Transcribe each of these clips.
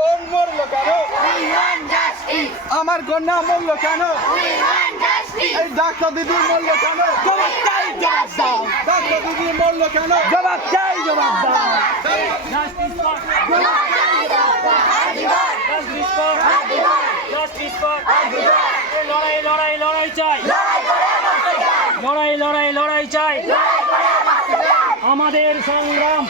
বোন মরলো কেন? আমার কন্যা মরলো কেন? এই ডাক্তার দিদি মরলো কেন? ডাক্তার দিদি মরলো কেন? জবাব চাই, জবাব দাও। লড়াই চাই। আমাদের সংগ্রাম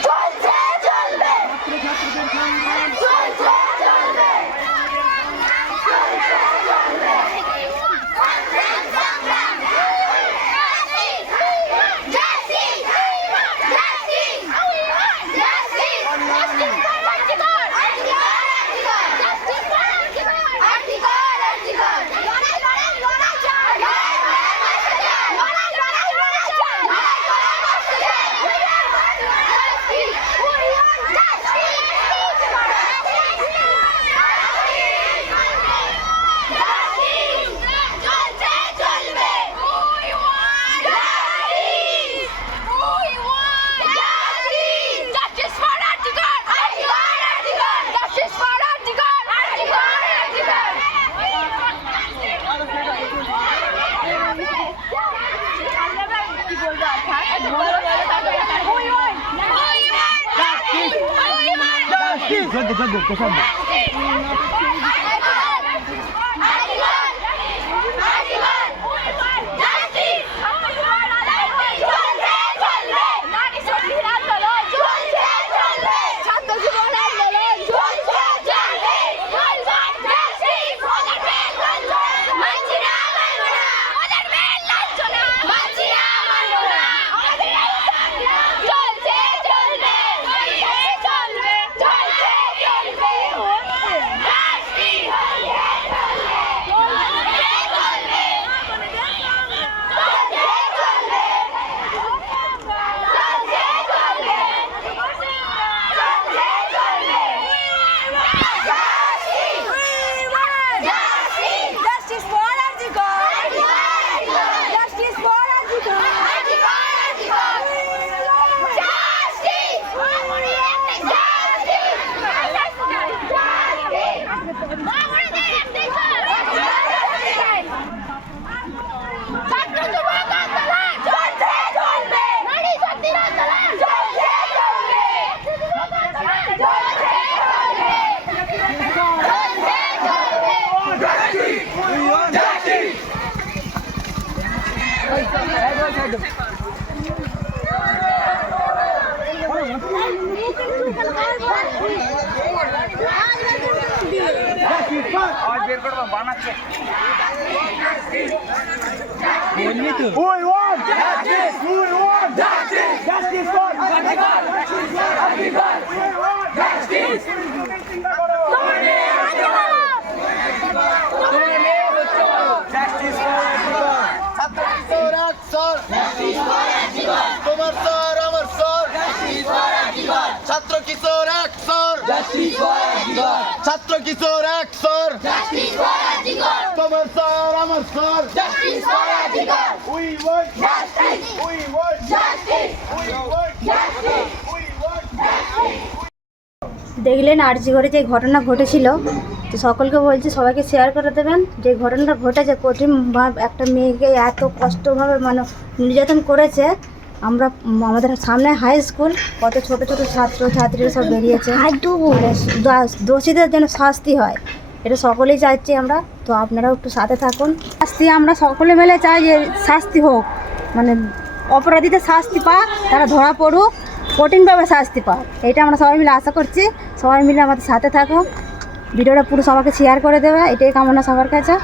ছাত্রছাত্রীদের সংগ্রাম ছাত্র কিশোর এক স্যার, ছাত্র কিশোর এক স্যার, তোমার স্যার আমার sir, we want justice, we want justice, we want justice, we want justice. দেখলেন আরজিগড়ে যে ঘটনা ঘটেছিল, তো সকলকে বলছি সবাইকে শেয়ার করে দেবেন। যে ঘটনাটা ঘটেছে, কঠিনভাবে একটা মেয়েকে এত কষ্টভাবে মানে নির্যাতন করেছে। আমরা আমাদের সামনে হাই স্কুল, কত ছোট ছোট ছাত্র ছাত্রীরা সব বেরিয়েছে। দোষীদের যেন শাস্তি হয়, এটা সকলেই চাইছি আমরা। তো আপনারাও একটু সাথে থাকুন। শাস্তি আমরা সকলে মিলে চাই যে শাস্তি হোক, মানে অপরাধীদের শাস্তি পাক, তারা ধরা পড়ুক, কঠিনভাবে শাস্তি পাক, এটা আমরা সবাই মিলে আশা করছি। সবাই মিলে আমাদের সাথে থাকুন, ভিডিওটা পুরো সবাইকে শেয়ার করে দেবে, এটাই কামনা সবার কাছে।